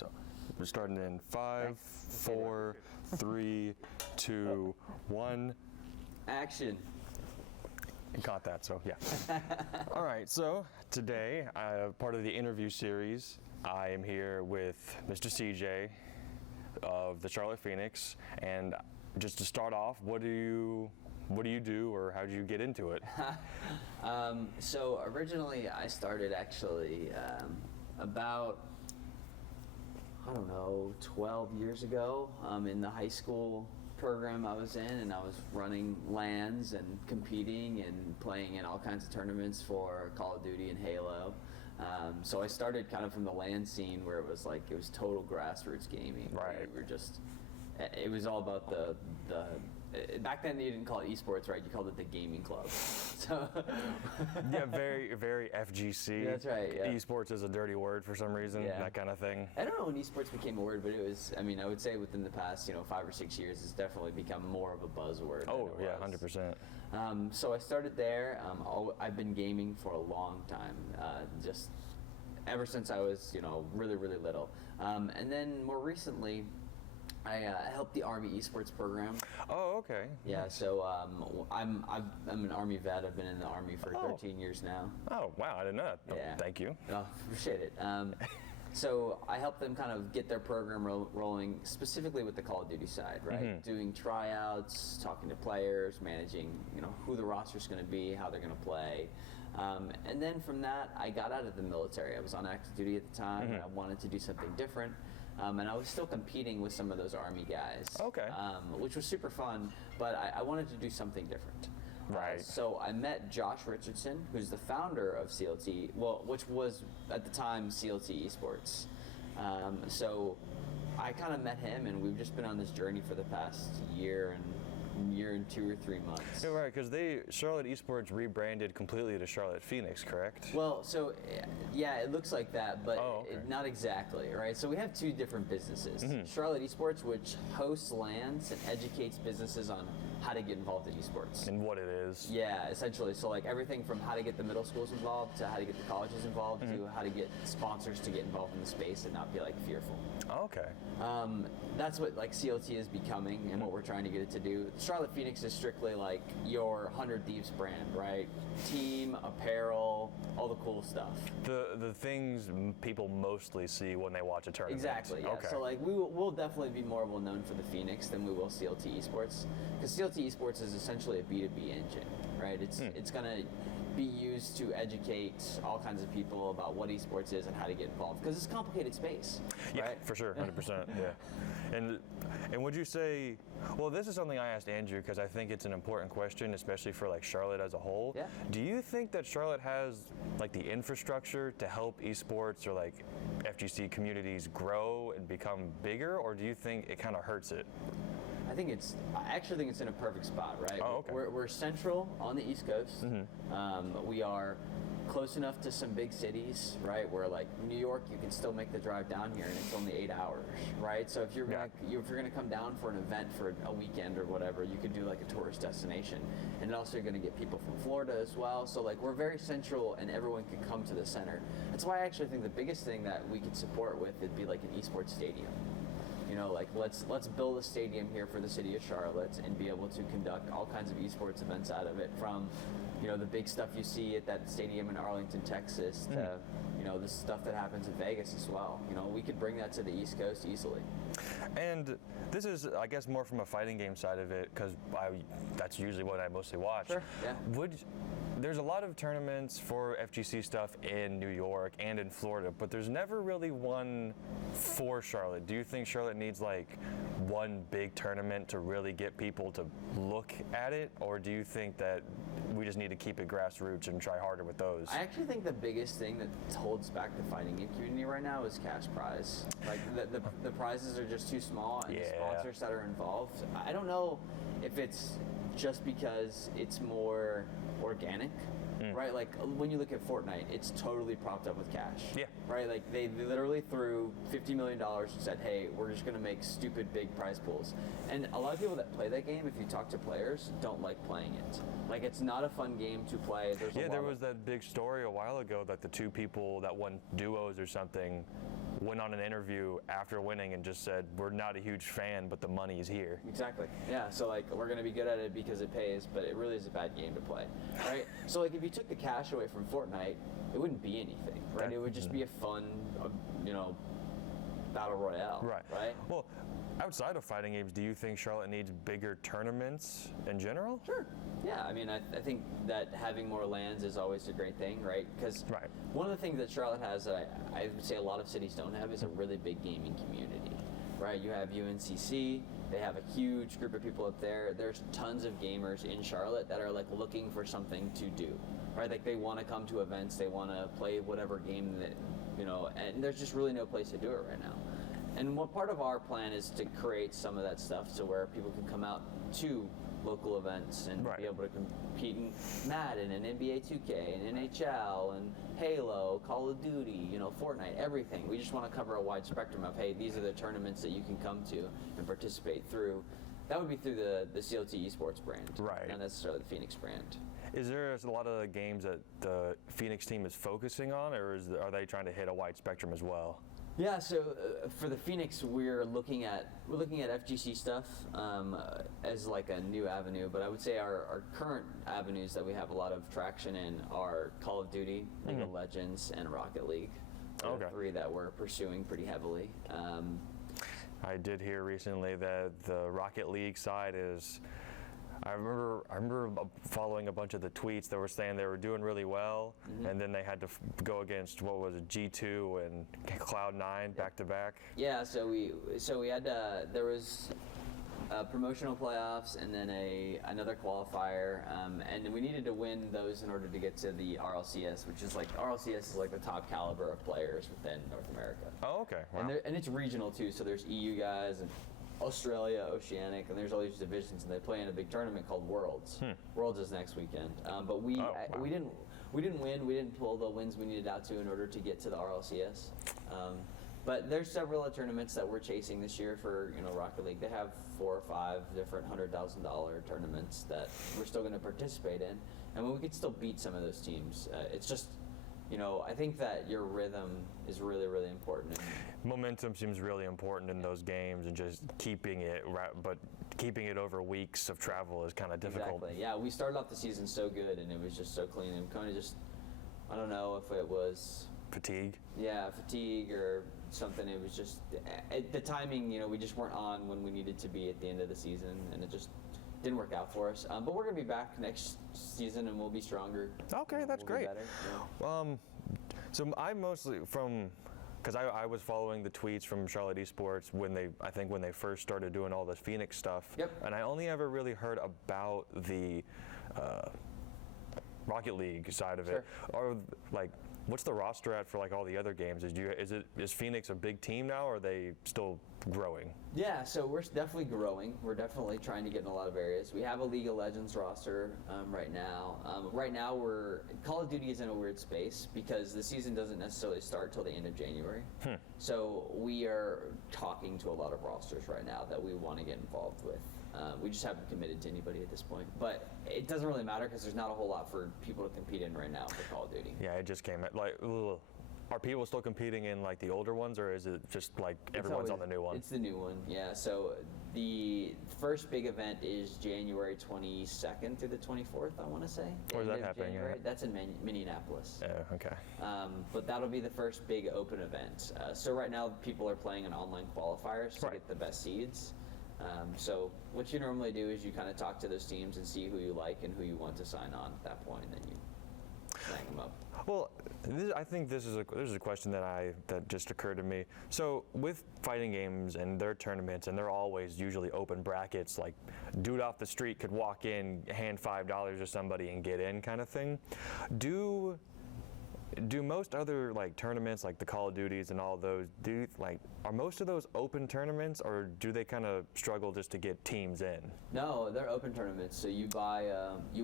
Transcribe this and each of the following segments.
So we're starting in 5, 4, 3, 2, 1. Action. You caught that, so yeah. All right, so today, part of the interview series, I am here with Mr. CJ of the Charlotte Phoenix, and just to start off, what do you do, or how did you get into it? So originally I started actually about, I don't know, 12 years ago in the high school program I was in, and I was running LANs and competing and playing in all kinds of tournaments for Call of Duty and Halo. So I started kind of from the LAN scene where it was total grassroots gaming. Right. It was all about back then you didn't call it esports, right? You called it the gaming club. So Yeah, very, very FGC. That's right, yeah. Esports is a dirty word for some reason, Yeah. that kind of thing. I don't know when esports became a word, but it was, I would say within the past, 5 or 6 years, it's definitely become more of a buzzword. Oh, than it yeah, was. 100%. So I started there. I've been gaming for a long time, just ever since I was, really, really little. And then more recently, I helped the Army Esports program. Oh, okay. Yeah, so I'm an Army vet. I've been in the Army for 13 years now. Oh, wow, I didn't know that. Yeah. Oh, thank you. Oh, appreciate it. So I helped them kind of get their program rolling, specifically with the Call of Duty side, right? Mm-hmm. Doing tryouts, talking to players, managing, who the roster's going to be, how they're going to play. And then from that, I got out of the military. I was on active duty at the time, Mm-hmm. and I wanted to do something different. And I was still competing with some of those Army guys, Okay. Which was super fun, but I wanted to do something different. Right. So I met Josh Richardson, who's the founder of CLT, which was at the time CLT Esports. So I kind of met him, and we've just been on this journey for the past year and 2 or 3 months. Yeah, right, because Charlotte Esports rebranded completely to Charlotte Phoenix, correct? Well, so yeah, it looks like that, but okay. not exactly, right? So we have two different businesses. Mm-hmm. Charlotte Esports, which hosts LANs and educates businesses on how to get involved in esports. And what it is. Yeah, essentially. So like everything from how to get the middle schools involved to how to get the colleges involved to how to get sponsors to get involved in the space and not be like fearful. Oh, okay. That's what like CLT is becoming and what we're trying to get it to do. Charlotte Phoenix is strictly like your 100 Thieves brand, right? Team, apparel, all the cool stuff. The things people mostly see when they watch a tournament. Exactly, yeah. Okay. So like we'll definitely be more well known for the Phoenix than we will CLT Esports, because CLT Esports is essentially a B2B engine, right? It's gonna be used to educate all kinds of people about what esports is and how to get involved, because it's a complicated space, Yeah, right? for sure, 100%. Yeah. And would you say, well, this is something I asked Andrew because I think it's an important question, especially for like Charlotte as a whole. Yeah. Do you think that Charlotte has like the infrastructure to help esports or like FGC communities grow and become bigger, or do you think it kind of hurts it? I actually think it's in a perfect spot, right? Oh, okay. We're central on the East Coast. Mm-hmm. We are close enough to some big cities, right? Where like New York, you can still make the drive down here, and it's only 8 hours, right? So if you're gonna come down for an event for a weekend or whatever, you could do like a tourist destination, and also you're gonna get people from Florida as well. So like we're very central, and everyone can come to the center. That's why I actually think the biggest thing that we could support with would be like an esports stadium. Like let's build a stadium here for the city of Charlotte and be able to conduct all kinds of esports events out of it, from the big stuff you see at that stadium in Arlington, Texas, to the stuff that happens in Vegas as well. We could bring that to the East Coast easily. And this is, I guess, more from a fighting game side of it, because that's usually what I mostly watch. Sure, yeah. There's a lot of tournaments for FGC stuff in New York and in Florida, but there's never really one for Charlotte. Do you think Charlotte needs like one big tournament to really get people to look at it, or do you think that we just need to keep it grassroots and try harder with those? I actually think the biggest thing that holds back the fighting game community right now is cash prize. Like the prizes are just too small, and the sponsors that are involved. I don't know if it's just because it's more organic, right? Like when you look at Fortnite, it's totally propped up with cash. Yeah. Right? Like they literally threw $50 million and said, hey, we're just going to make stupid big prize pools. And a lot of people that play that game, if you talk to players, don't like playing it. Like it's not a fun game to play. There was that big story a while ago that the two people that won duos or something went on an interview after winning and just said, we're not a huge fan, but the money is here. Exactly. Yeah, so like we're going to be good at it because it pays, but it really is a bad game to play, right? So like if you took the cash away from Fortnite, it wouldn't be anything, right? It would just be a fun, battle royale, right? Well, outside of fighting games, do you think Charlotte needs bigger tournaments in general? Sure. Yeah, I mean, I think that having more LANs is always a great thing, right? Because one of the things that Charlotte has that I would say a lot of cities don't have is a really big gaming community, right? You have UNCC, they have a huge group of people up there. There's tons of gamers in Charlotte that are like looking for something to do, right? Like they want to come to events, they want to play whatever game that, and there's just really no place to do it right now. And one part of our plan is to create some of that stuff to where people can come out to local events and be able to compete in Madden and NBA 2K and NHL and Halo, Call of Duty, Fortnite, everything. We just want to cover a wide spectrum of, hey, these are the tournaments that you can come to and participate through. That would be through the CLT Esports brand, not necessarily the Phoenix brand. Is there a lot of the games that the Phoenix team is focusing on, or are they trying to hit a wide spectrum as well? Yeah, so for the Phoenix, we're looking at FGC stuff as like a new avenue, but I would say our current avenues that we have a lot of traction in are Call of Duty, League of Legends, and Rocket League. The three that we're pursuing pretty heavily. I did hear recently that the Rocket League side is. I remember following a bunch of the tweets that were saying they were doing really well, and then they had to go against what was it, G2 and Cloud9 back to back. Yeah, so we had there was promotional playoffs and then another qualifier, and we needed to win those in order to get to the RLCS, which is like the top caliber of players within North America. Oh, okay. Wow. And it's regional too, so there's EU guys and Australia, Oceanic, and there's all these divisions, and they play in a big tournament called Worlds. Worlds is next weekend, but we didn't win. We didn't pull the wins we needed out to in order to get to the RLCS. But there's several tournaments that we're chasing this year for Rocket League. They have 4 or 5 different $100,000 tournaments that we're still going to participate in, and we could still beat some of those teams. It's just I think that your rhythm is really, really important. Momentum seems really important in those games, and just keeping it, but keeping it over weeks of travel is kind of difficult. Exactly. Yeah, we started off the season so good, and it was just so clean, and kind of just, I don't know if it was fatigue. Yeah, fatigue or something. It was just the timing. We just weren't on when we needed to be at the end of the season, and it just didn't work out for us, but we're gonna be back next season and we'll be stronger. Okay, that's great. Yeah. So I mostly because I was following the tweets from Charlotte Esports when they first started doing all this Phoenix stuff. Yep. And I only ever really heard about the Rocket League side of it. Or like, what's the roster at for like all the other games? Is Phoenix a big team now, or are they still growing? Yeah, so we're definitely growing. We're definitely trying to get in a lot of areas. We have a League of Legends roster right now. Right now, Call of Duty is in a weird space because the season doesn't necessarily start till the end of January. So we are talking to a lot of rosters right now that we want to get involved with. We just haven't committed to anybody at this point. But it doesn't really matter because there's not a whole lot for people to compete in right now for Call of Duty. Yeah, it just came at like. Are people still competing in like the older ones, or is it just like everyone's on the new one? It's the new one, yeah. So the first big event is January 22nd through the 24th, I want to say. Where's that happening? That's in Minneapolis. Oh, okay. But that'll be the first big open event. So right now people are playing in online qualifiers to get the best seeds. So what you normally do is you kind of talk to those teams and see who you like and who you want to sign on at that point, and then you sign them up. Well, I think this is a question that just occurred to me. So with fighting games and their tournaments, and they're always usually open brackets, like dude off the street could walk in, hand $5 to somebody and get in kind of thing. do most other like tournaments, like the Call of Duties and all those, are most of those open tournaments, or do they kind of struggle just to get teams in? No, they're open tournaments. So you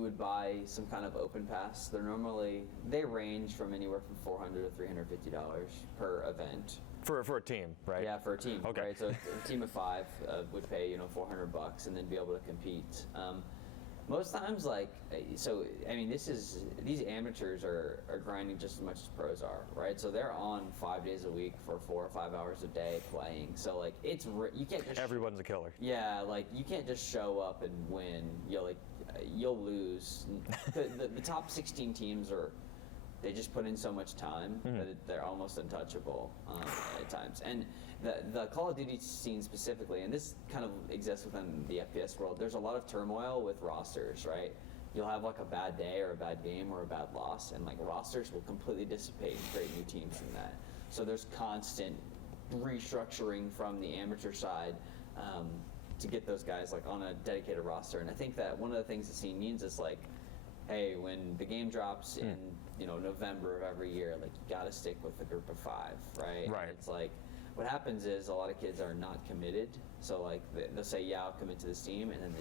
would buy some kind of open pass. They range from anywhere from $400 to $350 per event. For a team, right? Yeah, for a team. Okay. Right. So a team of 5 would pay $400 and then be able to compete. Most times, these amateurs are grinding just as much as pros are, right? So they're on 5 days a week for 4 or 5 hours a day playing. So you can't just Everyone's a killer. Yeah, you can't just show up and win. You'll lose. The top 16 teams they just put in so much time that they're almost untouchable at times. And the Call of Duty scene specifically, and this kind of exists within the FPS world, there's a lot of turmoil with rosters, right? You'll have a bad day or a bad game or a bad loss, and rosters will completely dissipate and create new teams from that. So there's constant restructuring from the amateur side to get those guys on a dedicated roster. And I think that one of the things the scene needs is hey, when the game drops in November of every year, you gotta stick with the group of 5, right? Right. And it's what happens is a lot of kids are not committed, so they'll say, yeah, I'll commit to this team, and then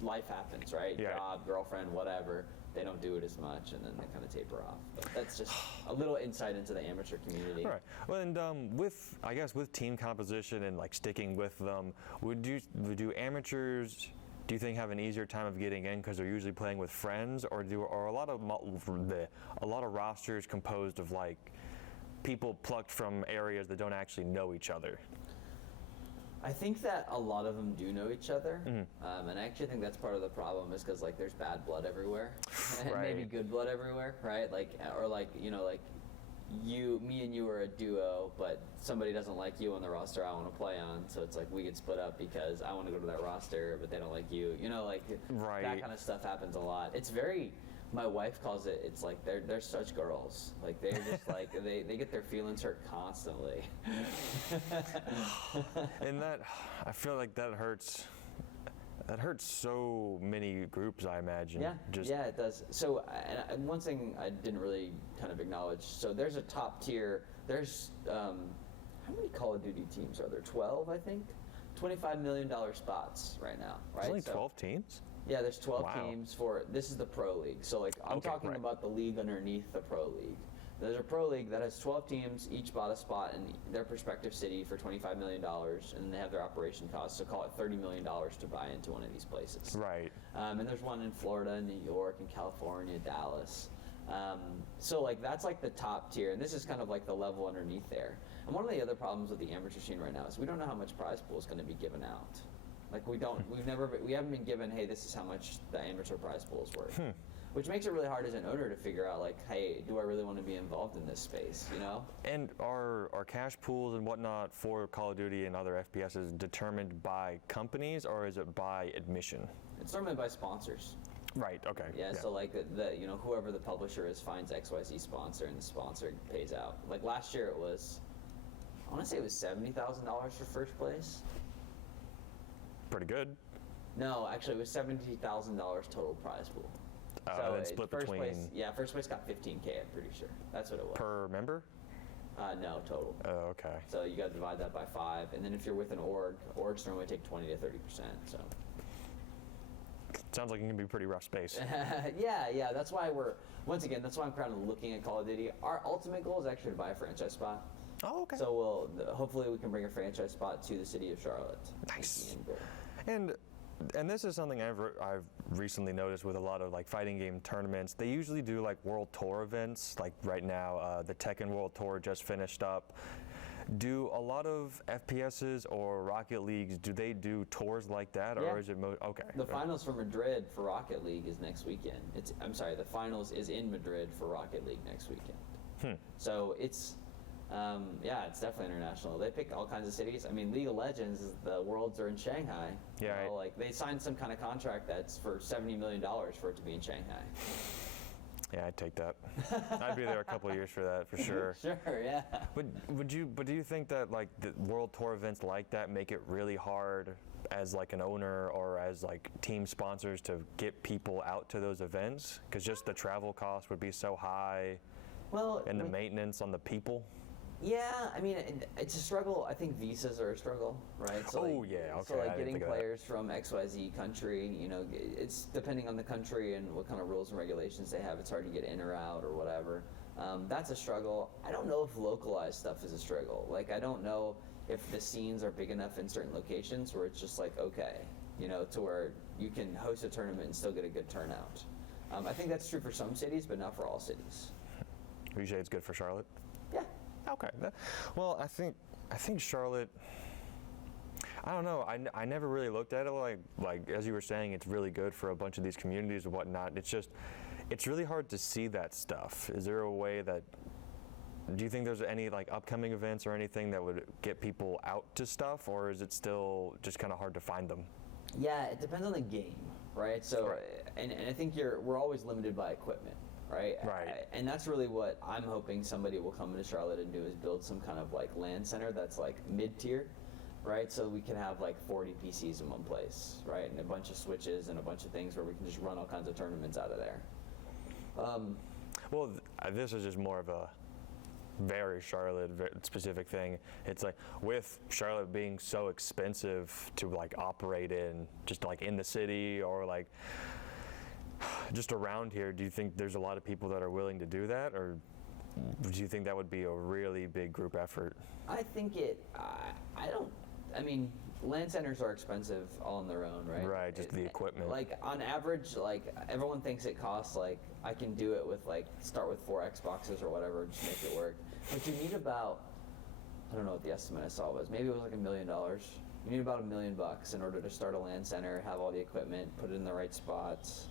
life happens, right? Yeah. Job, girlfriend, whatever. They don't do it as much, and then they kind of taper off. But that's just a little insight into the amateur community. All right. Well, and with team composition and sticking with them, would amateurs, do you think, have an easier time of getting in because they're usually playing with friends, or are a lot of rosters composed of people plucked from areas that don't actually know each other? I think that a lot of them do know each other, and I actually think that's part of the problem is because there's bad blood everywhere, and Right. maybe good blood everywhere, right? Me and you are a duo, but somebody doesn't like you on the roster I want to play on, so it's we get split up because I want to go to that roster, but they don't like you. Right. That kind of stuff happens a lot. It's very. My wife calls it. It's they're such girls. They're just they get their feelings hurt constantly. And I feel like that hurts. That hurts so many groups, I imagine. Yeah, it does. So, and one thing I didn't really kind of acknowledge. So there's a top tier. There's how many Call of Duty teams are there? 12, I think. $25 million spots right now. Right. There's only 12 teams. Yeah, there's 12 Wow. teams this is the Pro League. So I'm Okay, talking right. about the league underneath the Pro League. There's a Pro League that has 12 teams, each bought a spot in their respective city for $25 million, and they have their operation costs, so call it $30 million to buy into one of these places. Right. And there's one in Florida, New York, and California, Dallas. So that's the top tier, and this is kind of the level underneath there. And one of the other problems with the amateur scene right now is we don't know how much prize pool is going to be given out. We haven't been given, hey, this is how much the amateur prize pool is worth. Which makes it really hard as an owner to figure out, hey, do I really want to be involved in this space, And are cash pools and whatnot for Call of Duty and other FPSs determined by companies, or is it by admission? It's determined by sponsors. Right. Okay. Yeah. So whoever the publisher is finds XYZ sponsor, and the sponsor pays out. Last year it was, I want to say it was $70,000 for first place. Pretty good. No, actually it was $70,000 total prize pool. So then split first between. place, first place got $15K. I'm pretty sure that's what it was. Per member? No, total. Oh, okay. So you got to divide that by 5, and then if you're with an orgs normally take 20 to 30%. So. Sounds like it can be a pretty rough space. Yeah. That's why that's why I'm kind of looking at Call of Duty. Our ultimate goal is actually to buy a franchise spot. Oh, okay. So hopefully we can bring a franchise spot to the city of Charlotte. Nice. And this is something I've recently noticed with a lot of fighting game tournaments. They usually do World Tour events. Right now, the Tekken World Tour just finished up. Do a lot of FPSs or Rocket Leagues, do they do tours like that, or is it okay? The finals for Madrid for Rocket League is next weekend. The finals is in Madrid for Rocket League next weekend. So it's it's definitely international. They pick all kinds of cities. I mean, League of Legends, the Worlds are in Shanghai. Yeah. They signed some kind of contract that's for $70 million for it to be in Shanghai. Yeah, I'd take that. I'd be there a couple of years for that, for sure. Sure, yeah. But do you think that the World Tour events like that make it really hard as an owner or as team sponsors to get people out to those events? Because just the travel cost would be so high. Well, and the maintenance on the people. Yeah, I mean, it's a struggle. I think visas are a struggle, right? So So I like didn't getting think of that. players from XYZ country, you know, it's depending on the country and what kind of rules and regulations they have. It's hard to get in or out or whatever. That's a struggle. I don't know if localized stuff is a struggle. Like, I don't know if the scenes are big enough in certain locations where it's just like, okay, you know, to where you can host a tournament and still get a good turnout. I think that's true for some cities, but not for all cities. Would you say it's good for Charlotte? Yeah. Okay. Well, I think Charlotte. I don't know. I never really looked at it like as you were saying, it's really good for a bunch of these communities and whatnot. It's really hard to see that stuff. Is there a way that? Do you think there's any like upcoming events or anything that would get people out to stuff, or is it still just kind of hard to find them? Yeah, it depends on the game, right? So, Right. And I think we're always limited by equipment, right? Right. And that's really what I'm hoping somebody will come into Charlotte and do is build some kind of like LAN center that's like mid-tier, right? So we can have like 40 PCs in one place, right? And a bunch of switches and a bunch of things where we can just run all kinds of tournaments out of there. Well, this is just more of a very Charlotte specific thing. It's like with Charlotte being so expensive to like operate in, just like in the city or like just around here, do you think there's a lot of people that are willing to do that, or do you think that would be a really big group effort? I think I mean, LAN centers are expensive all on their own, right? Right, just the equipment. Like on average, like everyone thinks it costs like I can do it with like start with 4 Xboxes or whatever, just make it work. But you need about, I don't know what the estimate I saw was. Maybe it was like $1 million. You need about $1 million in order to start a LAN center, have all the equipment, put it in the right spots,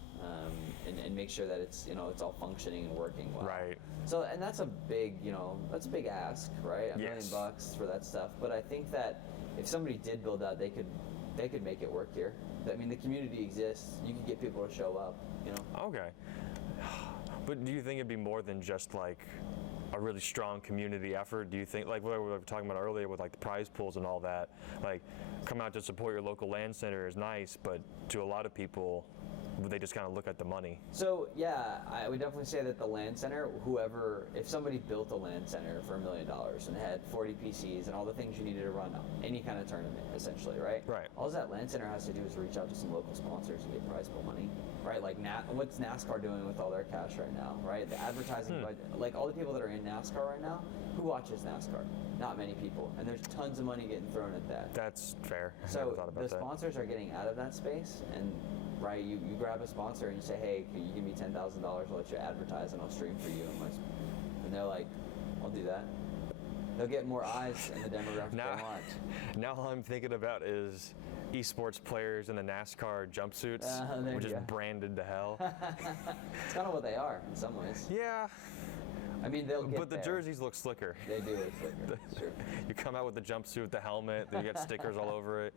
and make sure that it's it's all functioning and working well. Right. So and that's a big that's a big ask, right? $1 million Yes. for that stuff. But I think that if somebody did build that, they could make it work here. I mean, the community exists. You could get people to show up. Okay. But do you think it'd be more than just like a really strong community effort? Do you think, like what we were talking about earlier with like the prize pools and all that, like come out to support your local LAN center is nice, but to a lot of people, they just kind of look at the money. So yeah, I would definitely say that the LAN center, if somebody built a LAN center for $1 million and had 40 PCs and all the things you needed to run any kind of tournament, essentially, right? Right. All that LAN center has to do is reach out to some local sponsors and get prize pool money, right? Like what's NASCAR doing with all their cash right now, right? The advertising budget, like all the people that are in NASCAR right now, who watches NASCAR? Not many people, and there's tons of money getting thrown at that. That's fair. I So never thought about the that. sponsors are getting out of that space, and right, you grab a sponsor and you say, hey, can you give me $10,000? I'll let you advertise and I'll stream for you. And they're like, I'll do that. They'll get more eyes in the demographic they want. Now all I'm thinking about is esports players in the NASCAR jumpsuits, There which you is go. branded to hell. It's kind of what they are in some ways. Yeah, I mean, they'll get but the there. jerseys look slicker. They do look slicker. It's true. You come out with the jumpsuit, the helmet, then you got stickers all over it.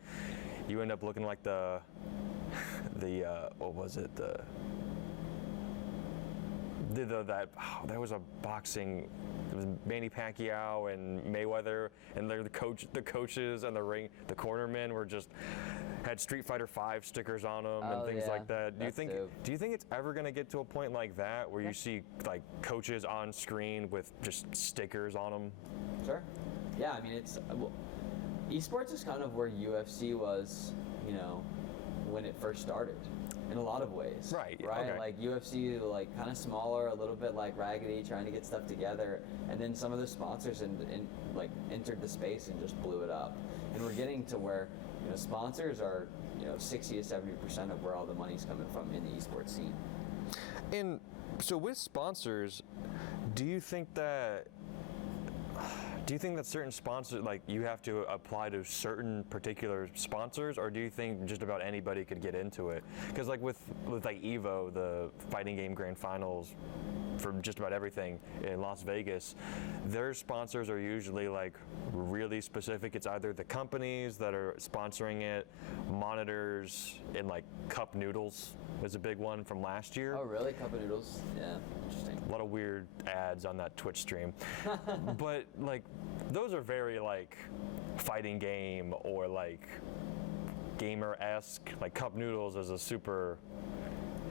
You end up looking like the what was it? There was a boxing. It was Manny Pacquiao and Mayweather, and the coaches and the cornermen were just had Street Fighter V stickers on them and things yeah. like that. That's dope. Do you think it's ever going to get to a point like that where you see like coaches on screen with just stickers on them? Sure. Yeah, I mean, esports is kind of where UFC was, when it first started. In a lot of ways. Right. Okay. Like UFC, like kind of smaller, a little bit like raggedy, trying to get stuff together, and then some of the sponsors like entered the space and just blew it up. And we're getting to where sponsors are 60 to 70% of where all the money's coming from in the esports scene. And so with sponsors, do you think that certain sponsors, like you have to apply to certain particular sponsors, or do you think just about anybody could get into it? Because like with like EVO, the fighting game grand finals for just about everything in Las Vegas, their sponsors are usually like really specific. It's either the companies that are sponsoring it, monitors, and like cup noodles was a big one from last year. Oh, really? Cup of noodles? Yeah, interesting. A lot of weird ads on that Twitch stream. But like those are very like fighting game or like gamer-esque. Like cup noodles is a super,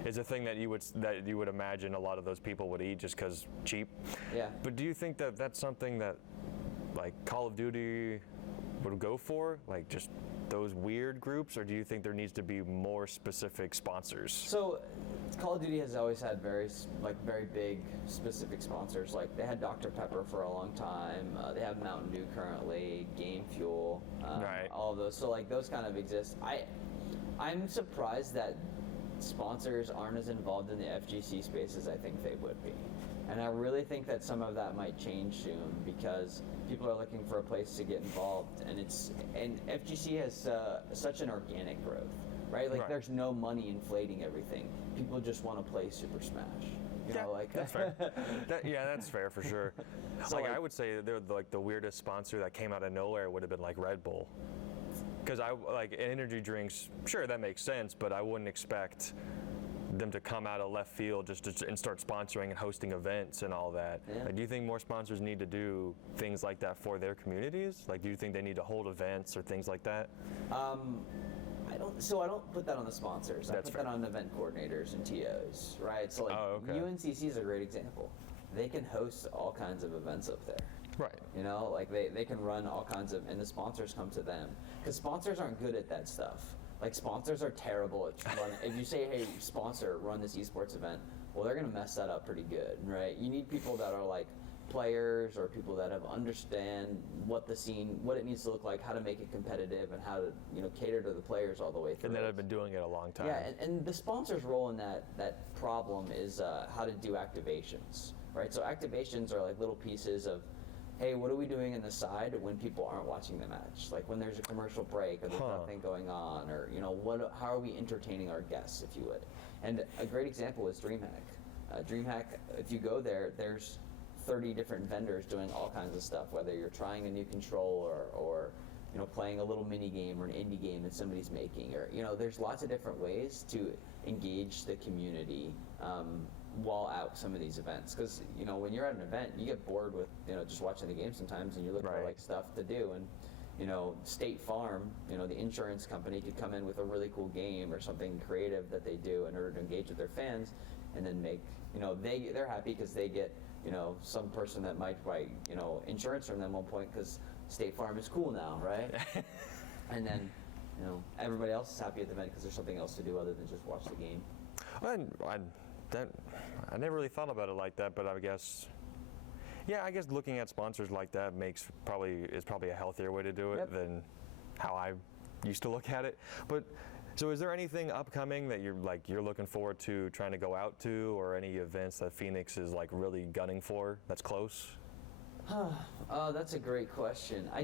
is a thing that you would imagine a lot of those people would eat just because cheap. Yeah. But do you think that that's something that like Call of Duty would go for, like just those weird groups, or do you think there needs to be more specific sponsors? So Call of Duty has always had very big specific sponsors. Like they had Dr. Pepper for a long time. They have Mountain Dew currently, Game Fuel, Right. all of those. So like those kind of exist. I'm surprised that sponsors aren't as involved in the FGC space as I think they would be. And I really think that some of that might change soon because people are looking for a place to get involved, and FGC has such an organic growth, right? Like there's no money inflating everything. People just want to play Super Smash. You know, like that's fair. That's fair for sure. So I would say they're like the weirdest sponsor that came out of nowhere would have been like Red Bull. Because I like energy drinks, sure that makes sense, but I wouldn't expect them to come out of left field and start sponsoring and hosting events and all that. Yeah. Like, do you think more sponsors need to do things like that for their communities? Like, do you think they need to hold events or things like that? I don't put that on the sponsors. That's I put fair. that on event coordinators and TOs, right? So like UNCC is a great example. They can host all kinds of events up there. Right. You know, like they can run all kinds of, and the sponsors come to them. Because sponsors aren't good at that stuff. Like sponsors are terrible at running. If you say, hey, sponsor, run this esports event, well, they're going to mess that up pretty good, right? You need people that are like players or people that have understand what the scene, what it needs to look like, how to make it competitive, and how to, you know, cater to the players all the way through. And that have been doing it a long time. Yeah, and the sponsor's role in that problem is how to do activations, right? So activations are like little pieces of, hey, what are we doing in the side when people aren't watching the match? Like when there's a commercial break or there's nothing going on, or you know, how are we entertaining our guests, if you would? And a great example is DreamHack. DreamHack, if you go there, there's 30 different vendors doing all kinds of stuff, whether you're trying a new controller or you know, playing a little mini game or an indie game that somebody's making, or you know, there's lots of different ways to engage the community while out some of these events. Because you know, when you're at an event, you get bored with, you know, just watching the game sometimes, and you look for like stuff to do. And you know, State Farm, you know, the insurance company could come in with a really cool game or something creative that they do in order to engage with their fans, and then make, you know, they're happy because they get, you know, some person that might buy, you know, insurance from them at one point because State Farm is cool now, right? And then, you know, everybody else is happy at the event because there's something else to do other than just watch the game. I never really thought about it like that, but I guess, yeah, I guess looking at sponsors like that is probably a healthier way to do it than how I used to look at it. But so, is there anything upcoming that you're looking forward to trying to go out to, or any events that Phoenix is like really gunning for that's close? Oh, that's a great question. I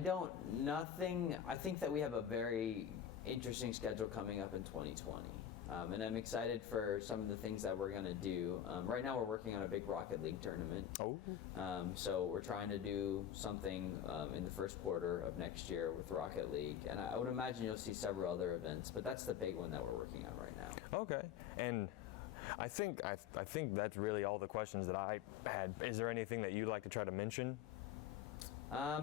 think that we have a very interesting schedule coming up in 2020. And I'm excited for some of the things that we're going to do. Right now we're working on a big Rocket League tournament. Oh. So we're trying to do something in the first quarter of next year with Rocket League. And I would imagine you'll see several other events, but that's the big one that we're working on right now. Okay. And I think that's really all the questions that I had. Is there anything that you'd like to try to mention? I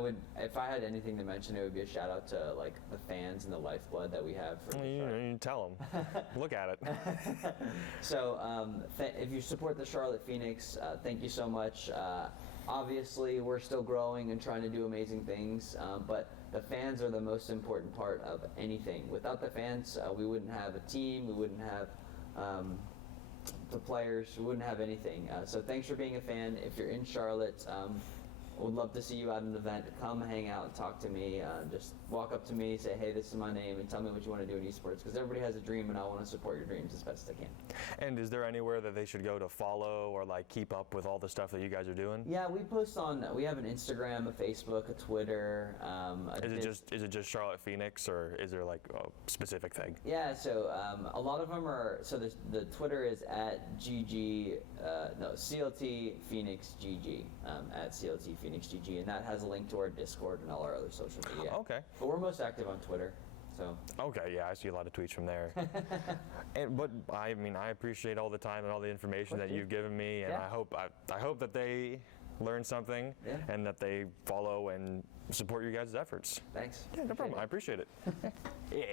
would, if I had anything to mention, it would be a shout out to like the fans and the lifeblood that we have for you tell them. Look at it. So if you support the Charlotte Phoenix, thank you so much. Obviously, we're still growing and trying to do amazing things, but the fans are the most important part of anything. Without the fans, we wouldn't have a team, we wouldn't have the players, we wouldn't have anything. So thanks for being a fan. If you're in Charlotte, would love to see you at an event. Come hang out and talk to me. Just walk up to me, say, hey, this is my name, and tell me what you want to do in esports, because everybody has a dream, and I want to support your dreams as best I can. And is there anywhere that they should go to follow or like keep up with all the stuff that you guys are doing? Yeah, we have an Instagram, a Facebook, a Twitter. Is it just Charlotte Phoenix, or is there like a specific thing? Yeah, so a lot of them are, so the Twitter is at CLT Phoenix GG, at CLT Phoenix GG, and that has a link to our Discord and all our other social media. Okay. But we're most active on Twitter. So. Okay, yeah, I see a lot of tweets from there. But I mean, I appreciate all the time and all the information that you've given me, and I hope that they learn something and that they follow and support you guys' efforts. Thanks. Yeah, no problem. I appreciate it. Yeah.